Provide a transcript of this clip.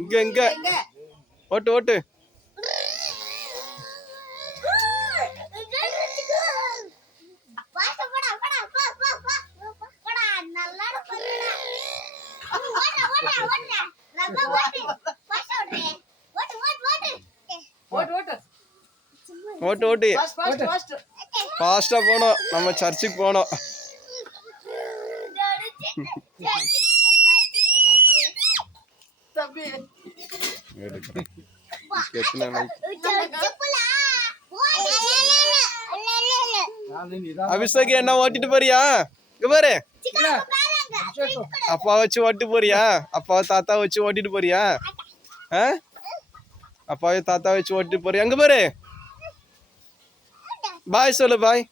இங்க இங்க ஓட்டு ஓட்டு. ஓட்டு ஓட்டு. ஃபாஸ்டா போனோம், நம்ம சர்ச்சுக்கு போனோம். அபிஷேக் என்ன ஓட்டிட்டு போறியா? இங்க பாரு, அப்பா வச்சு ஓட்டு போறியா? அப்பாவை தாத்தா வச்சு ஓட்டிட்டு போறியா? அப்பாவை தாத்தா வச்சு ஓட்டிட்டு போறியா? அங்க பாரு, பாய் சொல்லு, பாய்.